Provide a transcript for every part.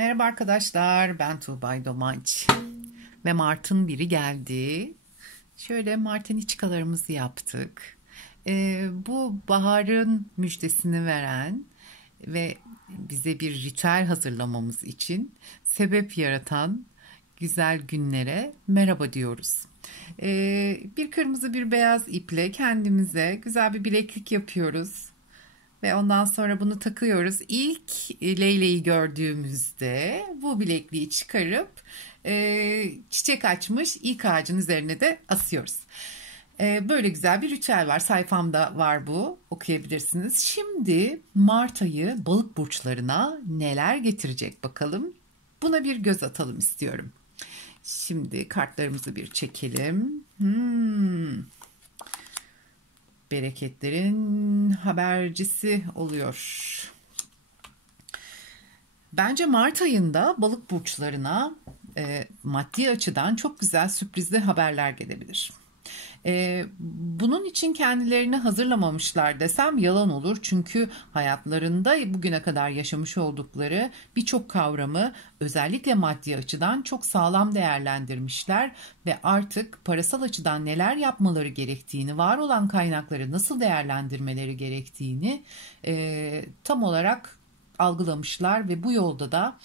Merhaba arkadaşlar, ben Tuğbay Domaç ve Mart'ın biri geldi. Şöyle Mart'ın içkalarımızı yaptık. Ee, bu baharın müjdesini veren ve bize bir ritüel hazırlamamız için sebep yaratan güzel günlere merhaba diyoruz. Ee, bir kırmızı bir beyaz iple kendimize güzel bir bileklik yapıyoruz ve ondan sonra bunu takıyoruz. İlk leyleği gördüğümüzde bu bilekliği çıkarıp e, çiçek açmış ilk ağacın üzerine de asıyoruz. E, böyle güzel bir ritüel var. Sayfamda var bu. Okuyabilirsiniz. Şimdi Mart ayı balık burçlarına neler getirecek bakalım. Buna bir göz atalım istiyorum. Şimdi kartlarımızı bir çekelim. Hmm bereketlerin habercisi oluyor. Bence Mart ayında balık burçlarına e, maddi açıdan çok güzel sürprizli haberler gelebilir. E, bunun için kendilerini hazırlamamışlar desem yalan olur. Çünkü hayatlarında bugüne kadar yaşamış oldukları birçok kavramı özellikle maddi açıdan çok sağlam değerlendirmişler ve artık parasal açıdan neler yapmaları gerektiğini, var olan kaynakları nasıl değerlendirmeleri gerektiğini e, tam olarak algılamışlar ve bu yolda da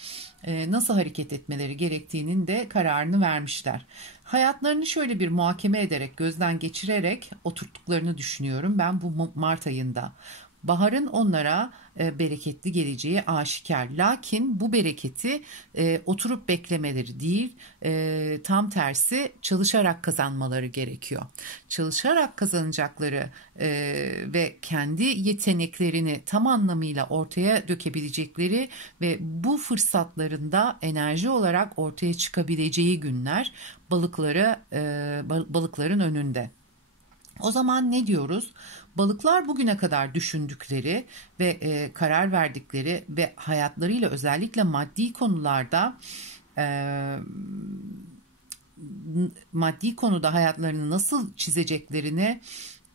e, nasıl hareket etmeleri gerektiğinin de kararını vermişler. Hayatlarını şöyle bir muhakeme ederek, gözden geçirerek oturttuklarını düşünüyorum ben bu Mart ayında. Baharın onlara e, bereketli geleceği aşikar. Lakin bu bereketi e, oturup beklemeleri değil, e, tam tersi çalışarak kazanmaları gerekiyor. Çalışarak kazanacakları ve kendi yeteneklerini tam anlamıyla ortaya dökebilecekleri ve bu fırsatlarında enerji olarak ortaya çıkabileceği günler balıkları balıkların önünde. O zaman ne diyoruz? Balıklar bugüne kadar düşündükleri ve e, karar verdikleri ve hayatlarıyla özellikle maddi konularda e, maddi konuda hayatlarını nasıl çizeceklerini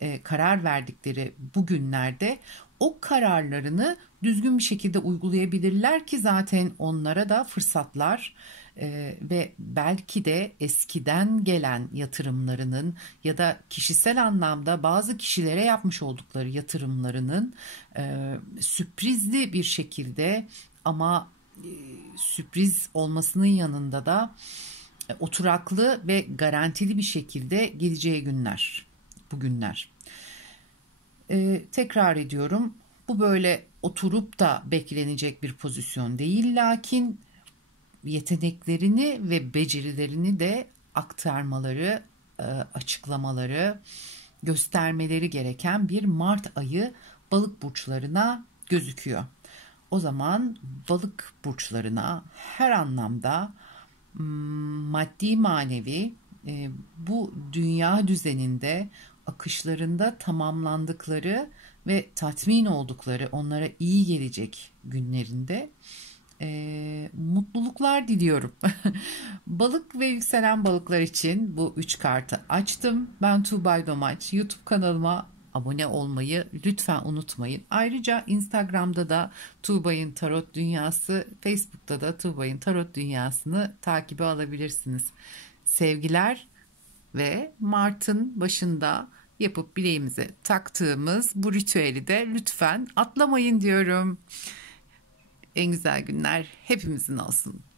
e, karar verdikleri bu günlerde o kararlarını düzgün bir şekilde uygulayabilirler ki zaten onlara da fırsatlar e, ve belki de eskiden gelen yatırımlarının ya da kişisel anlamda bazı kişilere yapmış oldukları yatırımlarının e, sürprizli bir şekilde ama e, sürpriz olmasının yanında da e, oturaklı ve garantili bir şekilde geleceği günler, bugünler. Ee, tekrar ediyorum bu böyle oturup da beklenecek bir pozisyon değil lakin yeteneklerini ve becerilerini de aktarmaları, e, açıklamaları, göstermeleri gereken bir Mart ayı balık burçlarına gözüküyor. O zaman balık burçlarına her anlamda maddi manevi e, bu dünya düzeninde akışlarında tamamlandıkları ve tatmin oldukları onlara iyi gelecek günlerinde e, mutluluklar diliyorum. Balık ve yükselen balıklar için bu üç kartı açtım. Ben Tuğbay Domaç. YouTube kanalıma abone olmayı lütfen unutmayın. Ayrıca Instagram'da da Tuğbay'ın Tarot Dünyası, Facebook'ta da Tuğbay'ın Tarot Dünyası'nı takibe alabilirsiniz. Sevgiler ve Mart'ın başında yapıp bileğimize taktığımız bu ritüeli de lütfen atlamayın diyorum. En güzel günler hepimizin olsun.